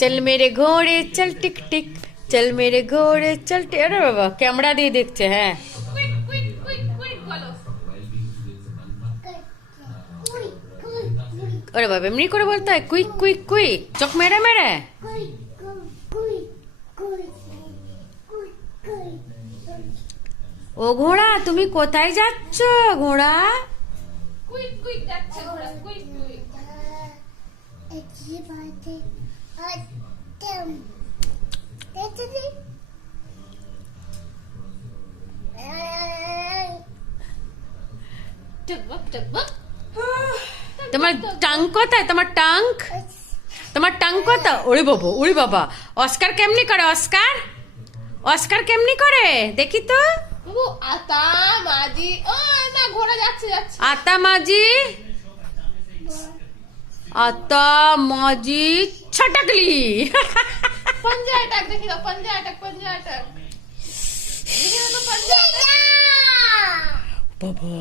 चल मेरे घोड़े चल टिक टिक, चल मेरे घोड़े चल टिक। अरे बाबा कैमरा দিয়ে দেখছে। হ্যাঁ अरे बाबा एमनी করে বলতে হয় কুইক কুইক কুইক, চোখ মেরে মেরে। ও ঘোড়া তুমি কোথায় যাচ্ছ ঘোড়া? কুইক কুইক যাচ্ছে ঘোড়া, কুইক কুইক। তোমার টাং কোথায়? তোমার টাং, তোমার টাং কোথায়? ওরে বাবা ওরে বাবা, অস্কার কেমনি করে? অস্কার অস্কার কেমনি করে দেখি তো। বাবু আতা মাজি, ও না ঘোড়া যাচ্ছে যাচ্ছে। আতা মাজি, আতা মাজি ছটকলি। पंजा अटैक देखी तो, पंजा अटैक, पंजा अटैक देखी तो, पंजा বাবা